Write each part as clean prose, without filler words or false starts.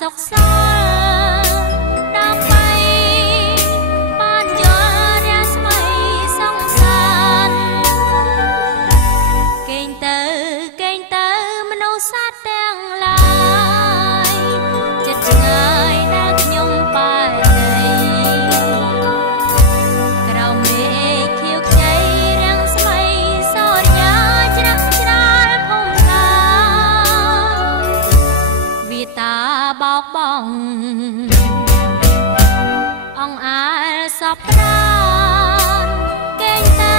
សុខសាដើម្បីបានយល់រាស្មីសង្សារកេងទៅមនុស្សសត្វទាំងឡាយចិត្តឆ្ងាយដែលខ្ញុំបែកដីក្រោមមេឃខៀវខ្ចីរាំងស្មីសរញ្ញាច្រាស់ច្រាលភូមិខាវាតាបោកបង់អង្អែលសពប្រាណកេងទៅ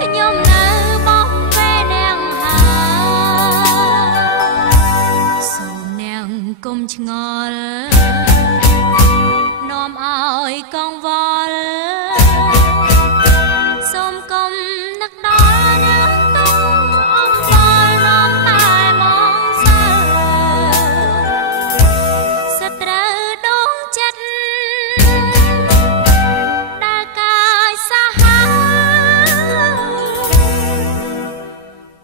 ខ្ញុំនៅបោកពេលនាងហើសូមនាងកុំឆ្ងល់នាំឲ្យកង្វល់សូមកុំនឹកដល់រឿងទុំអង្វល់នាំតែមកសើសត្រូវដងចិត្តដែលកាយសាហា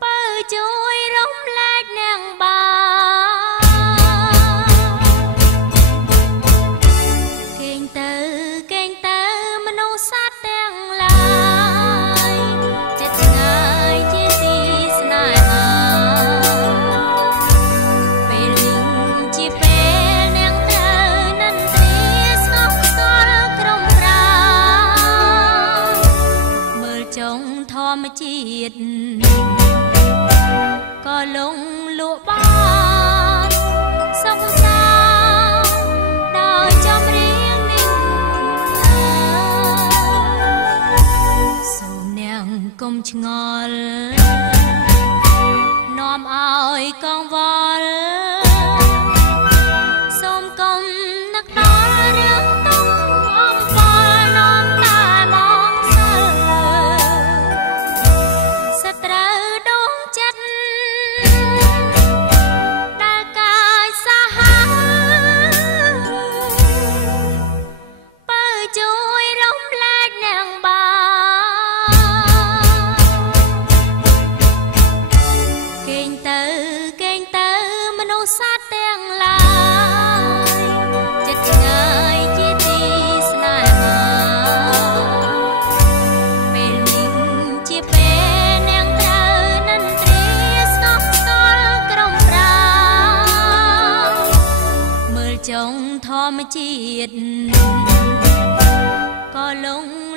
បើជួយរំលែកនាងកេងទៅមនុស្សសត្វទាំងឡាយចិត្តឆ្ងាយជាទីស្នេហាពេលលឹងជាពេលនាងត្រូវនិន្ទ្រាស្ងប់ស្កល់ក្រុមប្រាមើលចុងធម្មជាតិក៏លងលក់បានសុខសាដោយចម្រៀងនេះសូមនាងកុំឆ្ងល់នាំឲ្យកង្វល់សូមកុំនឹកដល់រឿងទុំអង្វល់នាំតែមកសើសត្រូវដងចិត្តដែលកាយសាហាបើជួយរំលែកនាងកេងទៅមនុស្សសត្វទាំងឡាយចិត្តឆ្ងាយជាទីស្នេហាពេលនេះជាពេលនាងត្រូវនិន្ទ្រាស្ងប់ស្កល់ក្រុមប្រាមើលចុងធម្មជាតិក៏លង